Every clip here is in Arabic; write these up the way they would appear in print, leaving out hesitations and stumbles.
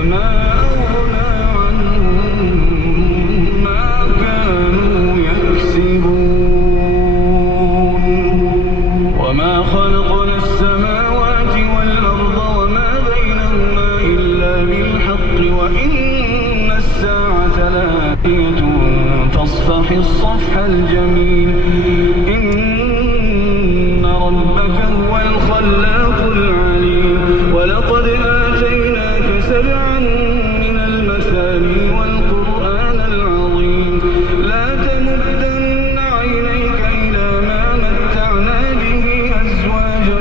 فما أغنى عنهم ما كانوا يكسبون وما خلقنا السماوات والأرض وما بينهما إلا بالحق وإن الساعة لآتية فاصفح الصفح الجميل إن ربك هو الخلاق العليم ولقد آتيناك سبعا من المثاني والقرآن العظيم لا تمدن عينيك إلى ما متعنا به أزواجا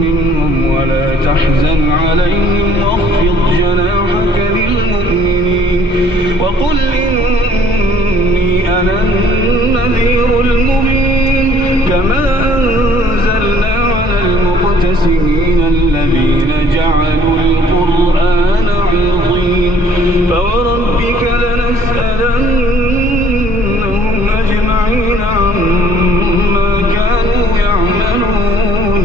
منهم ولا تحزن عليهم واخفض جناحك للمؤمنين وقل إني أنا النذير المبين كما أنزلنا على المقتسمين الذين جعلوا القرآن عضين فوربك لنسألنهم أجمعين عما كانوا يعملون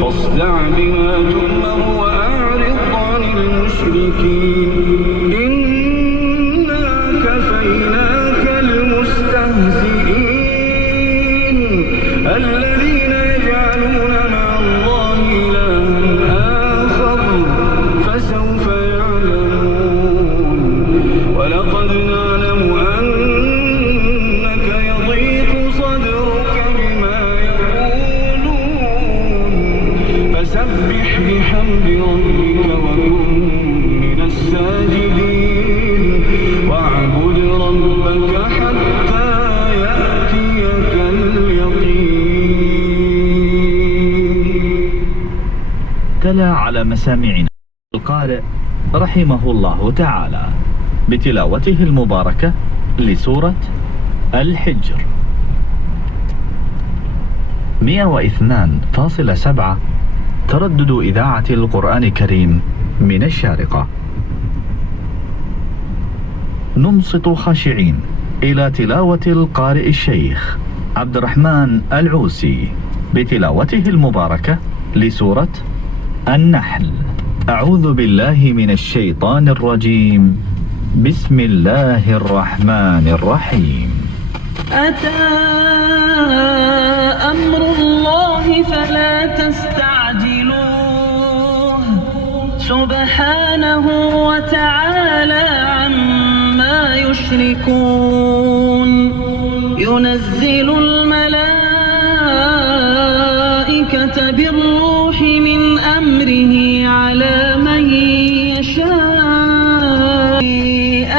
فاصدع بما تؤمر وأعرض عن المشركين إنا كفيناك المستهزئين الذين يجعلون مع الله إلها آخر فسوف يعلمون ولقد نعلم أنك يضيق صدرك بما يقولون فسبح بحمد ربك وكن من الساجدين واعبد ربك حتى يأتيك اليقين. تلا على مسامعنا القارئ رحمه الله تعالى بتلاوته المباركة لسورة الحجر 102.7 تردد إذاعة القرآن الكريم من الشارقة. ننصت خاشعين إلى تلاوة القارئ الشيخ عبد الرحمن العوسي بتلاوته المباركة لسورة النحل. أعوذ بالله من الشيطان الرجيم. بسم الله الرحمن الرحيم. أتى أمر الله فلا تستعجلوه سبحانه وتعالى عما يشركون. ينزل الملائكة بالروح من أمره على من يشاء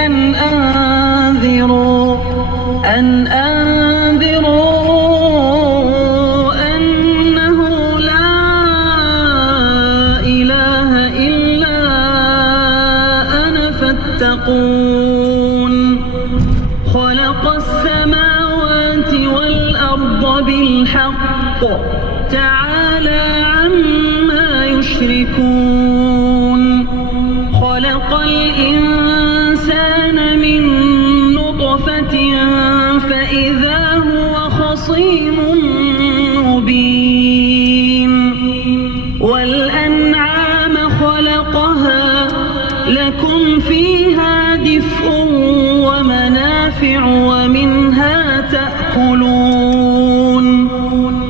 أن أنذروا أنه لا إله إلا أنا فاتقون. خلق السماوات والأرض بالحق تعالى عما يشركون. خلق الإنسان من نطفة فإذا هو خصيم مبين. والأنعام خلقها لكم فيها دفء ومنافع ومنها تأكلون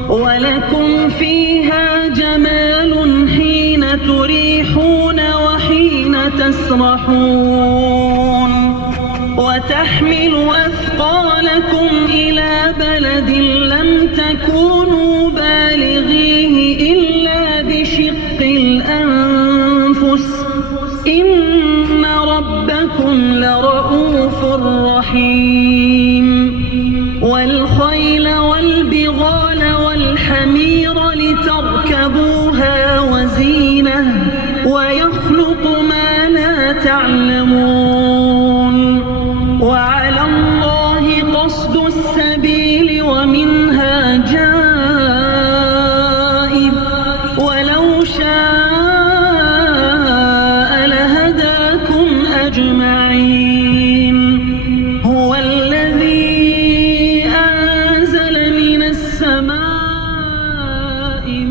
ولكم فيها جمال حين تريحون وحين تسرحون. وتحمل أثقالكم إلى بلد لم تكونوا بالغيه إلا بشق الأنفس إن ربكم لرؤوف رحيم. والخيل والبغال والحمير لتركبوها وزينة ويخلق ما لا تعلمون. وعلى الله قصد السبيل ومنها جائر ولو شاء لهداكم أجمعين. هو الذي أنزل من السماء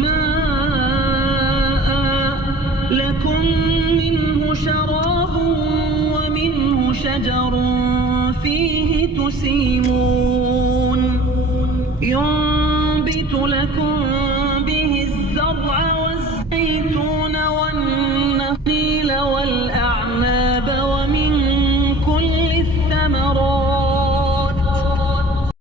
ماء لكم منه شراب شجر فيه تسيمون